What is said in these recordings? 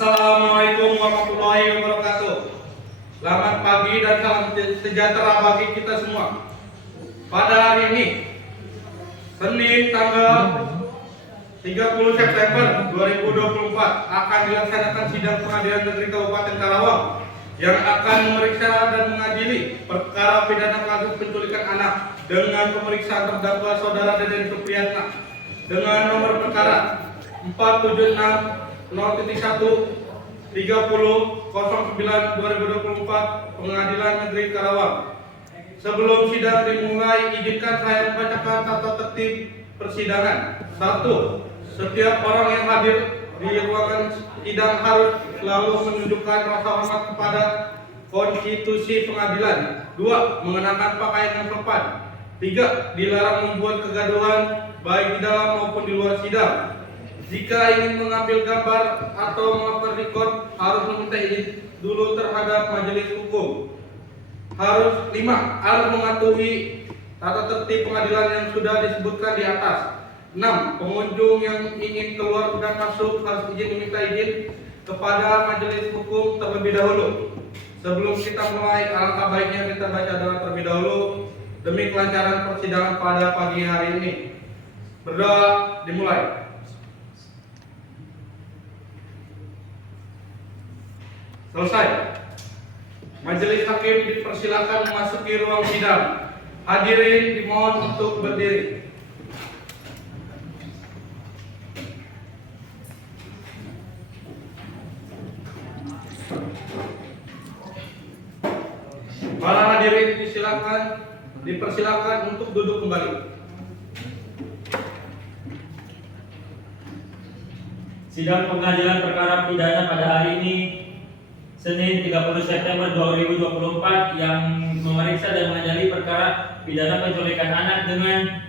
Assalamualaikum warahmatullahi wabarakatuh. Selamat pagi dan salam sejahtera bagi kita semua. Pada hari ini, Senin tanggal 30 September 2024 akan dilaksanakan sidang Pengadilan Negeri Kabupaten Karawang yang akan memeriksa dan mengadili perkara pidana kasus penculikan anak dengan pemeriksaan terdakwa saudara Deden Supriyatna dengan nomor perkara 476 030/09/2024 Pengadilan Negeri Karawang. Sebelum sidang dimulai, izinkan saya membacakan tata tertib persidangan. 1. Setiap orang yang hadir di ruangan sidang harus selalu menunjukkan rasa hormat kepada konstitusi pengadilan. 2. Mengenakan pakaian yang sopan. 3. Dilarang membuat kegaduhan baik di dalam maupun di luar sidang. Jika ingin mengambil gambar atau melakukan record, harus meminta izin dulu terhadap majelis hukum. 5. Harus mematuhi tata tertib pengadilan yang sudah disebutkan di atas. 6. Pengunjung yang ingin keluar dan masuk harus meminta izin kepada majelis hukum terlebih dahulu. Sebelum kita mulai, alangkah baiknya kita baca doa terlebih dahulu demi kelancaran persidangan pada pagi hari ini. Berdoa dimulai. Selesai. Majelis hakim dipersilakan memasuki ruang sidang. Hadirin dimohon untuk berdiri. Para hadirin dipersilakan untuk duduk kembali. Sidang pengadilan perkara pidana pada hari ini Senin 30 September 2024 yang memeriksa dan mengadili perkara pidana penculikan anak dengan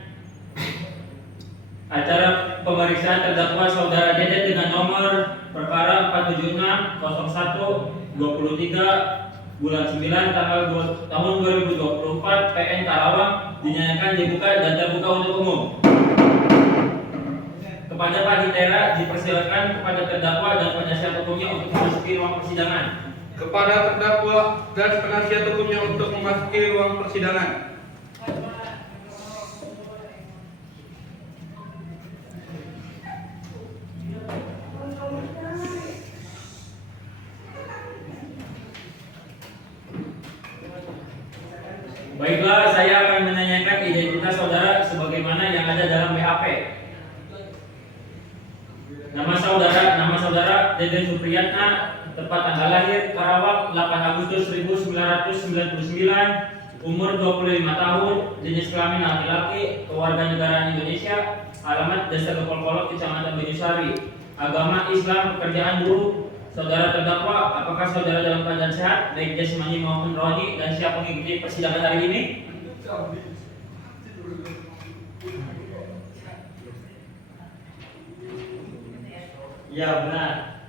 acara pemeriksaan terdakwa saudara Deden dengan nomor perkara 476 01 23 bulan 9 tahun 2024 PN Karawang dinyatakan dibuka dan terbuka untuk umum. Kepada Panitera dipersilakan kepada terdakwa dan penasihat hukumnya untuk memasuki ruang persidangan. Kepada terdakwa dan penasihat hukumnya untuk memasuki ruang persidangan. Baiklah, saya akan menanyakan identitas saudara sebagaimana yang ada dalam BAP. Nama saudara Deden Supriyatna, tepat tanggal lahir Karawang 8 Agustus 1999, umur 25 tahun, jenis kelamin laki-laki, kewarganegaraan Indonesia, alamat Desa Gepol-Kolot, Kecamatan Banyusari, agama Islam, pekerjaan buruh. Saudara terdakwa, apakah saudara dalam keadaan sehat, baik jasmani maupun rohani, dan siap mengikuti persidangan hari ini? Ya, benar.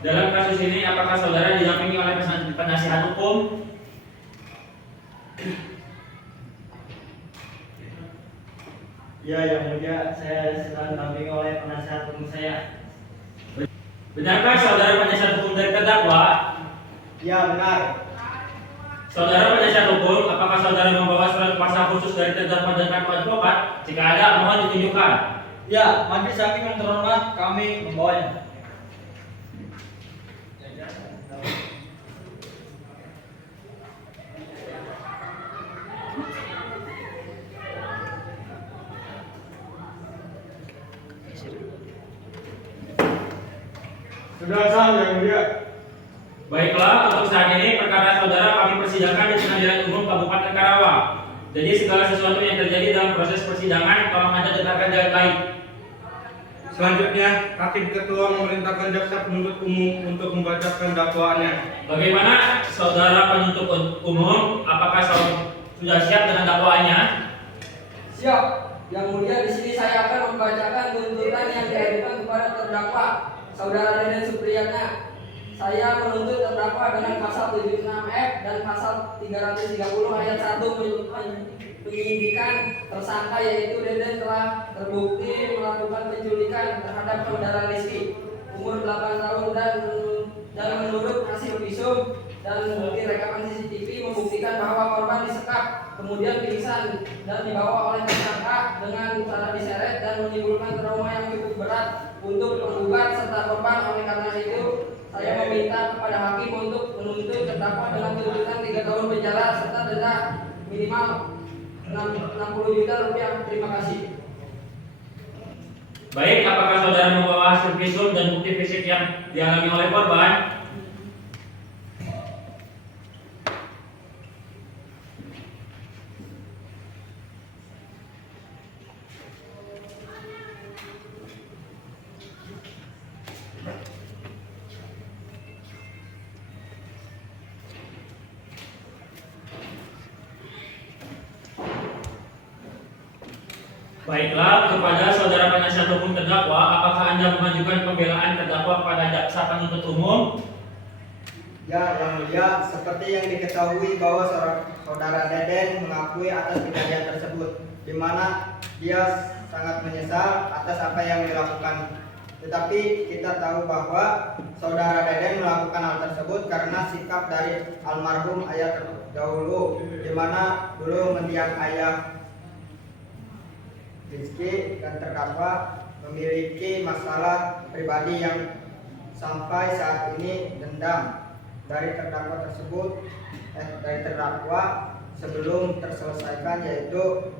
Dalam kasus ini, apakah saudara didampingi oleh penasihat hukum? Ya, yang mulia, saya sedang didampingi oleh penasihat hukum saya. Benarkah saudara penasihat hukum dari terdakwa? Ya, benar. Saudara penasihat hukum, apakah saudara membawa surat kuasa khusus dari terdakwa dan kartu advokat? Jika ada, mohon ditunjukkan. Ya, majelis hakim yang terhormat, kami membawanya. Sudah sah yang mulia. Baiklah, untuk saat ini perkara saudara kami persidangan di Pengadilan Umum Kabupaten Karawang. Jadi segala sesuatu yang terjadi dalam proses persidangan tolong Anda dengarkan dengan baik. Selanjutnya, Hakim Ketua memerintahkan jaksa penuntut umum untuk membacakan dakwaannya. Bagaimana saudara penuntut umum? Apakah sudah siap dengan dakwaannya? Siap. Yang mulia, di sini saya akan membacakan tuntutan yang diajukan kepada terdakwa saudara Deden Supriyatna. Saya menuntut terdakwa dengan pasal 76F dan pasal 330 ayat 1 penyidikan tersangka yaitu Deden telah terbukti melakukan penculikan terhadap saudara tulisan dan dibawa oleh tersangka dengan cara diseret dan menimbulkan trauma yang cukup berat untuk penggugat serta korban. Oleh karena itu, saya meminta kepada hakim untuk menuntut terdakwa dengan tuntutan 3 tahun penjara serta denda minimal 60 juta rupiah. Terima kasih. Baik, apakah saudara membawa hasil visum dan bukti fisik yang dialami oleh korban? Baiklah, kepada saudara penasihat hukum terdakwa, apakah Anda mengajukan pembelaan terdakwa kepada jaksa penuntut umum? Ya, Yang Mulia, seperti yang diketahui bahwa saudara Deden mengakui atas kejadian tersebut, di mana dia sangat menyesal atas apa yang dilakukan. Tetapi kita tahu bahwa saudara Deden melakukan hal tersebut karena sikap dari almarhum ayah terdahulu, di mana dulu mendiang ayah Rizky dan terdakwa memiliki masalah pribadi yang sampai saat ini dendam dari terdakwa tersebut dari terdakwa sebelum terselesaikan, yaitu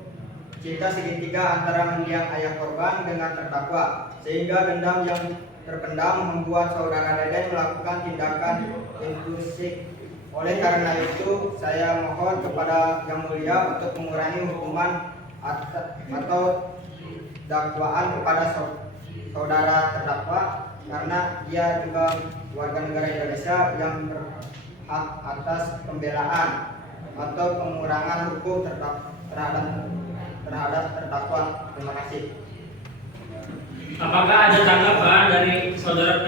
cinta segitiga antara mendiang ayah korban dengan terdakwa, sehingga dendam yang terpendam membuat saudara Deden melakukan tindakan impulsif. Oleh karena itu, saya mohon kepada Yang Mulia untuk mengurangi hukuman atau dakwaan kepada saudara terdakwa, karena dia juga warga negara Indonesia yang berhak atas pembelaan atau pengurangan hukum terhadap terdakwa. Terima kasih. Apakah ada tanggapan dari saudara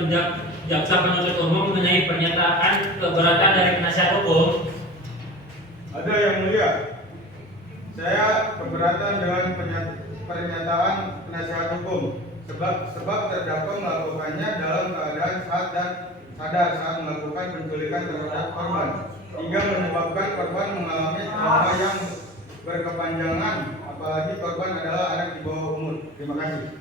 jaksa penuntut umum mengenai pernyataan keberatan dari penasihat hukum? Ada, Yang Mulia. Saya keberatan dengan pernyataan penasihat hukum sebab terdakwa melakukannya dalam keadaan sadar saat melakukan penculikan terhadap korban, hingga menyebabkan korban mengalami trauma yang berkepanjangan, apalagi korban adalah anak di bawah umur. Terima kasih.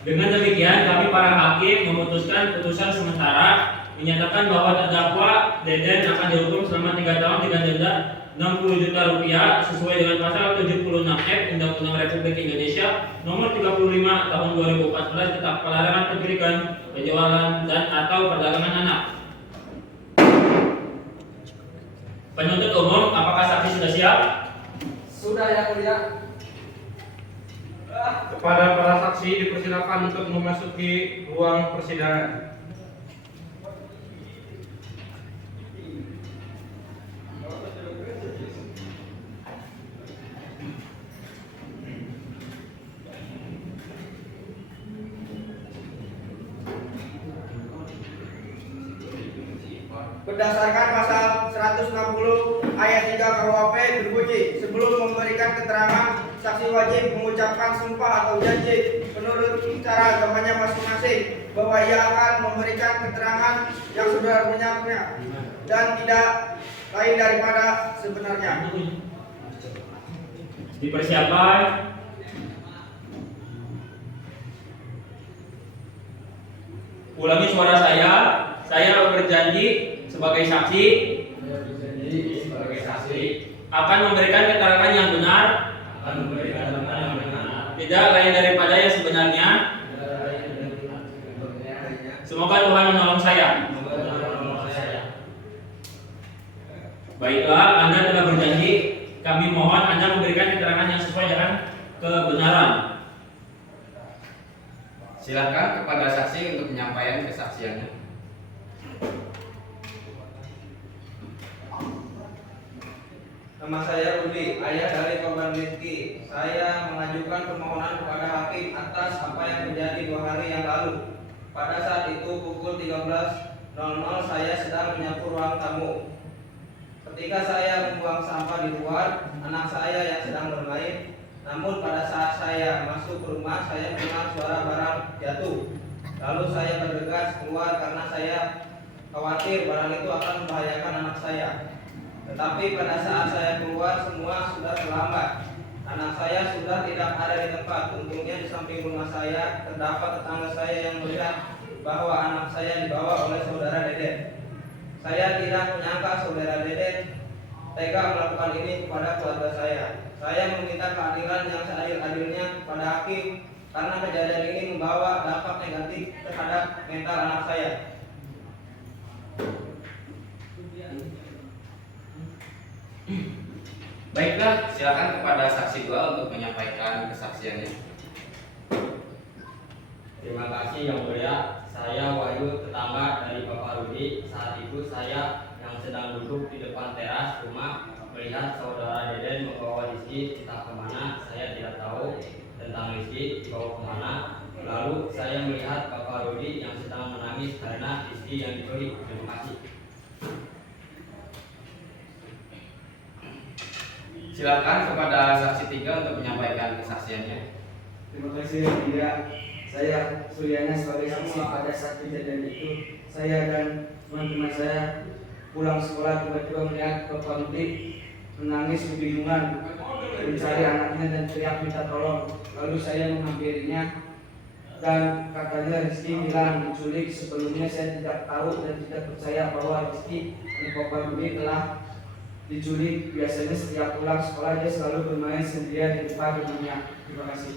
Dengan demikian, kami para hakim memutuskan putusan sementara menyatakan bahwa terdakwa Deden akan dihukum selama 3 tahun dengan denda 60 juta rupiah sesuai dengan pasal 76F Undang-Undang Republik Indonesia Nomor 35 Tahun 2014 tentang pelarangan penculikan, penjualan dan atau perdagangan anak. Penuntut umum, apakah saksi sudah siap? Sudah, Yang Mulia. Kepada para saksi dipersilakan untuk memasuki ruang persidangan. Berdasarkan pasal 160 ayat 3 KUHP berbunyi, sebelum memberikan keterangan, saksi wajib mengucapkan sumpah atau janji menurut cara agamanya masing-masing bahwa ia akan memberikan keterangan yang sebenarnya dan tidak lain daripada sebenarnya. Dipersiapkan. Ulangi suara saya. Saya berjanji sebagai saksi akan memberikan keterangan yang benar, tidak lain daripada yang sebenarnya. Semoga Tuhan menolong saya. Baiklah, Anda telah berjanji. Kami mohon Anda memberikan keterangan yang sesuai dengan kebenaran. Silakan kepada saksi untuk menyampaikan kesaksiannya. Nama saya Rudi, ayah dari korban Rizky. Saya mengajukan permohonan kepada hakim atas apa yang terjadi 2 hari yang lalu. Pada saat itu pukul 13.00 saya sedang menyapu ruang tamu. Ketika saya membuang sampah di luar, anak saya yang sedang bermain. Namun pada saat saya masuk ke rumah, saya mendengar suara barang jatuh. Lalu saya bergegas keluar karena saya khawatir barang itu akan membahayakan anak saya. Tetapi pada saat saya keluar, semua sudah terlambat. Anak saya sudah tidak ada di tempat. Untungnya di samping rumah saya terdapat tetangga saya yang melihat bahwa anak saya dibawa oleh saudara Deden. Saya tidak menyangka saudara Deden tega melakukan ini kepada keluarga saya. Saya meminta keadilan yang seadil-adilnya kepada hakim karena kejadian ini membawa dampak negatif terhadap mental anak saya. Baiklah, silakan kepada saksi 2 untuk menyampaikan kesaksiannya. Terima kasih Yang Mulia. Saya Wahyu, tetangga dari Bapak Rudi. Saat itu saya yang sedang duduk di depan teras rumah melihat saudara Deden membawa Rizky entah kemana. Saya tidak tahu tentang Rizky dibawa kemana. Lalu saya melihat Bapak Rudi yang sedang menangis karena Rizky yang diculik. Terima kasih. Silakan kepada saksi 3 untuk menyampaikan kesaksiannya. Terima kasih Yang Mulia. Saya Suryana sebagai saksi pada saat kejadian itu. Saya dan teman-teman saya pulang sekolah tiba-tiba melihat Bapak Rudi menangis kebingungan mencari anaknya dan teriak minta tolong. Lalu saya menghampirinya dan katanya Rizky hilang diculik. Sebelumnya saya tidak tahu dan tidak percaya bahwa Rizky dan Bapak Rudi telah diculik. Biasanya setiap pulang sekolah dia selalu bermain sendirian di depan rumahnya. Terima kasih.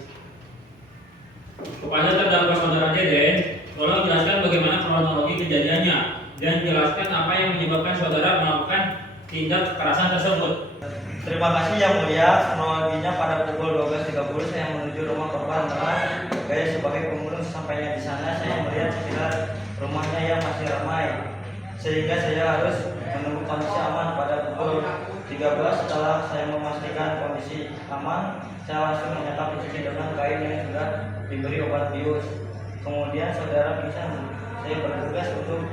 Kepada terdakwa saudara Deden, tolong jelaskan bagaimana kronologi kejadiannya dan jelaskan apa yang menyebabkan saudara melakukan tindak kekerasan tersebut. Terima kasih Yang Mulia. Kronologinya pada pukul 12.30 saya menuju rumah korban karena saya sebagai pemulung. Sampainya di sana saya melihat sekitar rumahnya yang masih ramai, sehingga saya harus menunggu kondisi aman. Pada pukul 13 setelah saya memastikan kondisi aman, saya langsung menyetap cuci dengan kain yang sudah diberi obat bius. Kemudian saudara pingsan. Saya bertugas untuk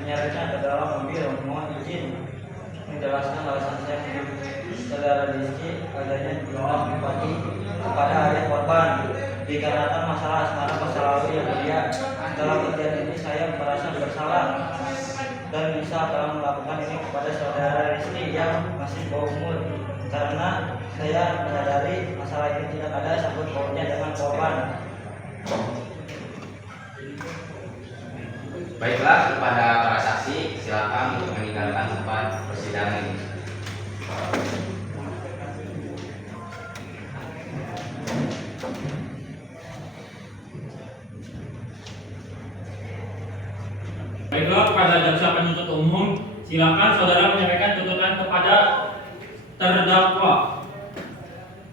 menyeretnya ke dalam mobil. Mohon izin menjelaskan alasan saya menjemput saudara Rizky adanya diundang pribadi kepada ayah korban dikarenakan masalah asmara masa lalu yang Mulia. Setelah kejadian ini saya merasa bersalah dan bisa telah melakukan ini kepada saudara Rizky yang masih bawah umur, karena saya menyadari masalah ini tidak ada sangkut pautnya dengan korban. Baiklah, kepada para saksi silakan untuk meninggalkan tempat persidangan ini. Baiklah, kepada jaksa penuntut umum, silakan saudara menyampaikan tuntutan kepada terdakwa.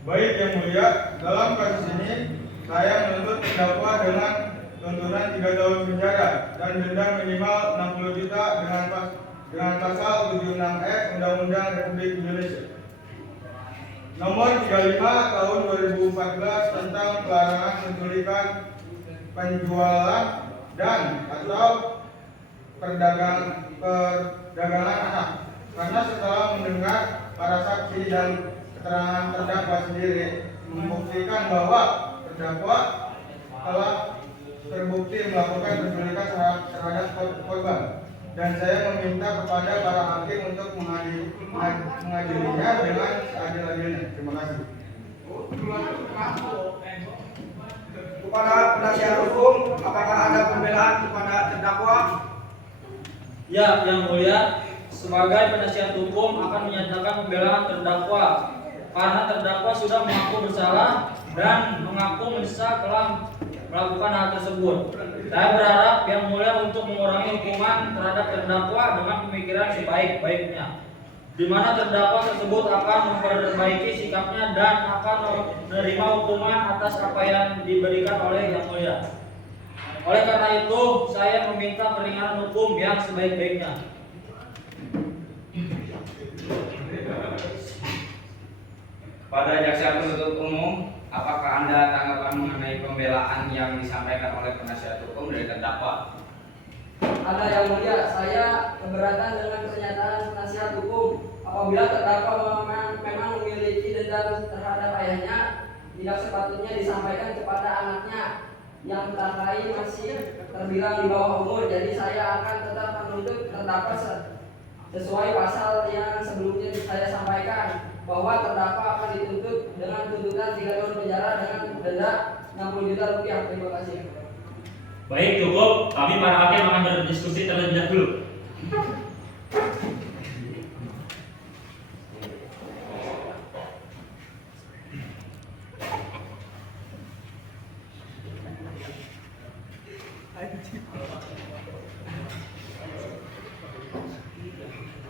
Baik Yang Mulia, dalam kasus ini saya menuntut terdakwa dengan tuntutan 3 tahun penjara dan denda minimal 60 juta dengan pasal 76F Undang-Undang Republik Indonesia Nomor 35 tahun 2014 tentang pelarangan penculikan, penjualan dan atau perdagangan anak. Karena setelah mendengar para saksi dan keterangan terdakwa sendiri membuktikan bahwa terdakwa telah terbukti melakukan penculikan terhadap korban, dan saya meminta kepada para hakim untuk mengadilinya dengan seadil-adilnya. Terima kasih. Kepada penasihat hukum, apakah ada pembelaan kepada terdakwa? Ya, Yang Mulia, sebagai penasihat hukum akan menyatakan pembelaan terdakwa karena terdakwa sudah mengaku bersalah dan mengaku menyesal telah melakukan hal tersebut. Saya berharap Yang Mulia untuk mengurangi hukuman terhadap terdakwa dengan pemikiran sebaik-baiknya, di mana terdakwa tersebut akan memperbaiki sikapnya dan akan menerima hukuman atas apa yang diberikan oleh Yang Mulia. Oleh karena itu, saya meminta keringanan hukum yang sebaik-baiknya. Pada jaksa penuntut umum, apakah Anda tanggapan mengenai pembelaan yang disampaikan oleh penasihat hukum dari terdakwa? Ada yang mulia, saya keberatan dengan pernyataan penasihat hukum. Apabila terdakwa memang memiliki dendam terhadap ayahnya, tidak sepatutnya disampaikan kepada anaknya yang terkait masih terbilang di bawah umur. Jadi saya akan tetap menuntut terdakwa sesuai pasal yang sebelumnya saya sampaikan, bahwa terdakwa akan dituntut dengan tuntutan 3 tahun penjara dengan denda 60 juta rupiah. Terima kasih. Baik, cukup. Kami para hakim akan berdiskusi terlebih dahulu.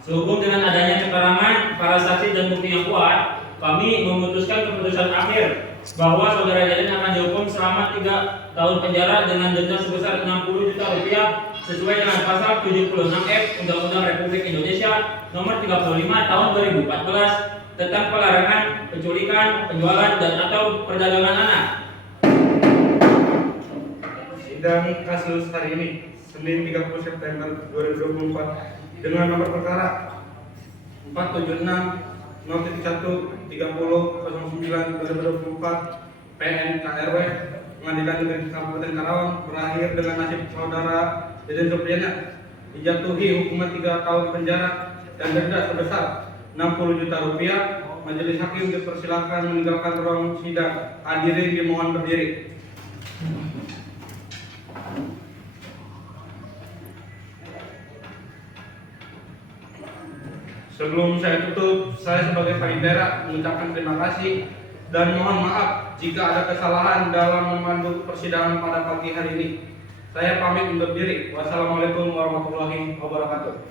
Sehubung dengan adanya keterangan para saksi dan bukti yang kuat, kami memutuskan keputusan akhir bahwa saudara Deden akan dihukum selama 3 tahun penjara dengan denda sebesar 60 juta rupiah sesuai dengan pasal 76F Undang-Undang Republik Indonesia Nomor 35 Tahun 2014 tentang pelarangan penculikan, penjualan dan atau perdagangan anak. Sidang kasus hari ini, Senin 30 September 2024 dengan nomor perkara 476 0.1 30 09 2024 PN KRW Pengadilan Negeri Kabupaten Karawang berakhir dengan nasib saudara Deden Supriyana dijatuhi hukuman 3 tahun penjara dan denda sebesar 60 juta rupiah. Majelis hakim dipersilakan meninggalkan ruang sidang. Hadirin dimohon berdiri. Sebelum saya tutup, saya sebagai panitia mengucapkan terima kasih dan mohon maaf jika ada kesalahan dalam memandu persidangan pada pagi hari ini. Saya pamit undur diri. Wassalamualaikum warahmatullahi wabarakatuh.